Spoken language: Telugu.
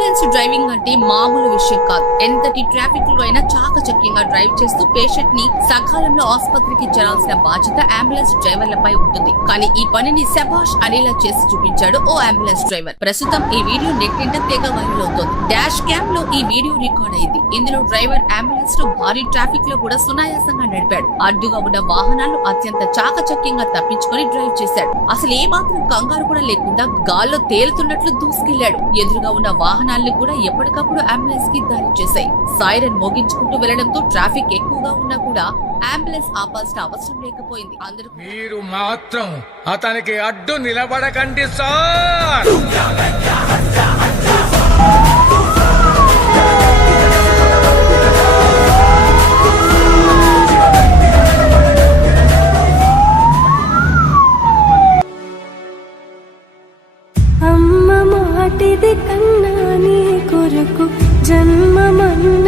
అంబులెన్స్ డ్రైవింగ్ అంటే మామూలు విషయం కాదు. ఎంతటి ట్రాఫిక్ లో అయినా చాకచక్యంగా డ్రైవ్ చేస్తూ పేషెంట్ ని సకాలంలో ఆసుపత్రికి చేరాల్సిన బాధ్యత అంబులెన్స్ డ్రైవర్లపై ఉంటుంది. కానీ ఈ పనిని శభాష్ అనేలా చేసి చూపించాడు ఓ అంబులెన్స్ డ్రైవర్. ప్రస్తుతం ఈ వీడియో నెట్టింట తెగ వైరల్ అవుతోంది. డాష్ క్యామ్ లో ఈ వీడియో రికార్డ్ అయింది. ఇందులో డ్రైవర్ అంబులెన్స్ లో భారీ ట్రాఫిక్ లో కూడా సునాయాసంగా నడిపాడు. అడ్డుగా ఉన్న వాహనాలను అత్యంత చాకచక్యంగా తప్పించుకొని డ్రైవ్ చేశాడు. అసలు ఏ మాత్రం కంగారు కూడా లేకుండా గాల్లో తేలుతున్నట్లు దూసుకెళ్లాడు. ఎదురుగా ఉన్న వాహనాలను కూడా ఎప్పటికప్పుడు అంబులెన్స్ కి దారి చేశాయి. సైరన్ మోగించుకుంటూ వెళ్లడంతో ట్రాఫిక్ ఎక్కువగా ఉన్నా కూడా అంబులెన్స్ ఆపాల్సిన అవసరం లేకపోయింది. అందరూ మీరు మాత్రం అతనికి అడ్డు నిలబడకండి సార్. అమ్మ మాటిది కన్నా నీ కొరకు జన్మమన్న